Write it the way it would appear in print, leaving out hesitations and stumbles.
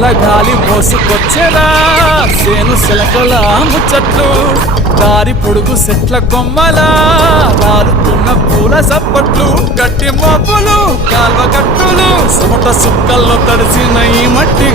చల్లగాలి మోసుకొచ్చేరా సేను సిలకల ముచ్చట్లు దారి పొడుగు సెట్ల కొమ్మలా రాలుతున్న పూల సప్పట్లు గట్టి మోపులు కాల్వ కట్టులు సుమట సుక్కల్లో తడిసిన ఈ మట్టి